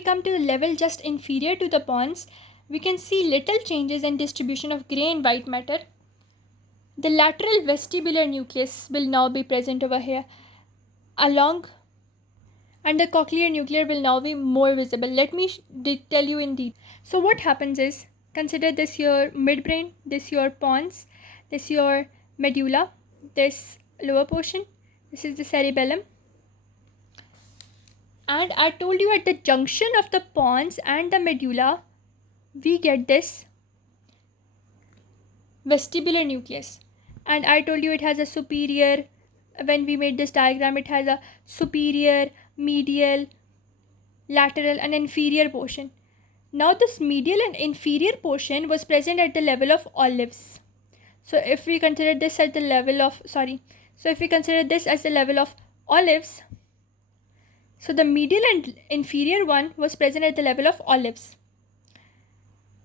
we come to the level just inferior to the pons, we can see little changes in distribution of grey and white matter. The lateral vestibular nucleus will now be present over here along, and the cochlear nucleus will now be more visible. Let me tell you in detail. So what happens is, consider this your midbrain, this your pons, this your medulla, this lower portion, this is the cerebellum. And I told you at the junction of the pons and the medulla, we get this vestibular nucleus. And I told you it has a superior, when we made this diagram, it has a superior, medial, lateral and inferior portion. Now this medial and inferior portion was present at the level of olives. So if we consider this at the level of, if we consider this as the level of olives, so the medial and inferior one was present at the level of olives.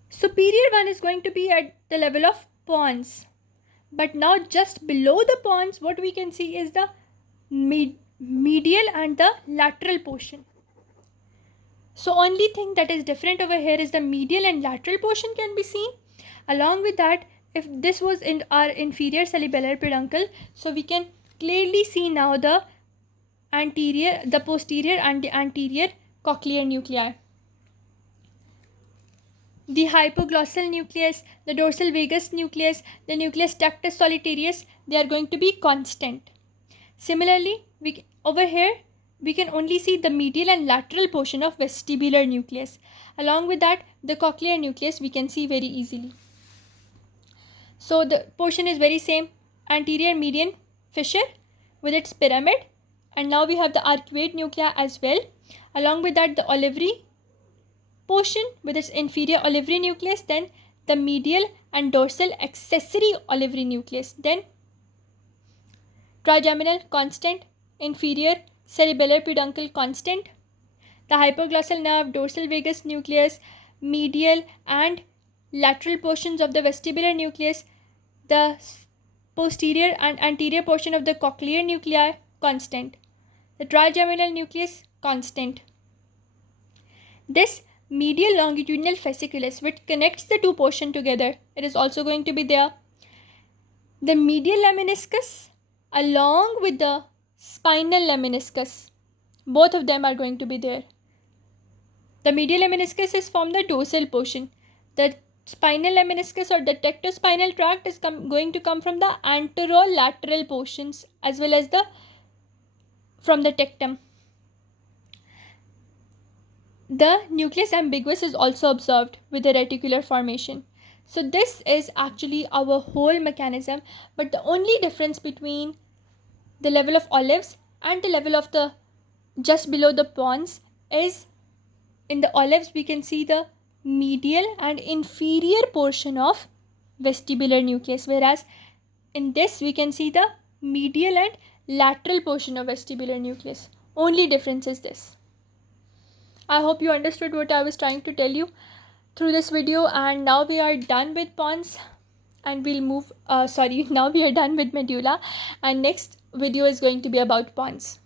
Superior one is going to be at the level of pons. But now just below the pons, what we can see is the medial and the lateral portion. So only thing that is different over here is the medial and lateral portion can be seen. Along with that, if this was in our inferior cerebellar peduncle, so we can clearly see now the posterior and the anterior cochlear nuclei. The hypoglossal nucleus, the dorsal vagus nucleus, the nucleus tractus solitarius, they are going to be constant. Similarly, over here, we can only see the medial and lateral portion of vestibular nucleus. Along with that, the cochlear nucleus we can see very easily. So the portion is very same, anterior median fissure with its pyramid, and now we have the arcuate nuclei as well. Along with that, the olivary portion with its inferior olivary nucleus, then the medial and dorsal accessory olivary nucleus, then trigeminal constant, inferior cerebellar peduncle constant, the hypoglossal nerve, dorsal vagus nucleus, medial and lateral portions of the vestibular nucleus, the posterior and anterior portion of the cochlear nuclei constant, the trigeminal nucleus constant. This medial longitudinal fasciculus which connects the two portions together, it is also going to be there. The medial lemniscus along with the spinal lemniscus, both of them are going to be there. The medial lemniscus is from the dorsal portion. The spinal lemniscus or the tectospinal tract is going to come from the anterolateral portions as well as from the tectum. The nucleus ambiguus is also observed with the reticular formation. So this is actually our whole mechanism, but the only difference between the level of olives and the level of the just below the pons is in the olives we can see the medial and inferior portion of vestibular nucleus, whereas in this we can see the medial and lateral portion of vestibular nucleus. Only difference is this. I hope you understood what I was trying to tell you through this video, and now we are done with pons and we'll move now we are done with medulla, and next video is going to be about pons.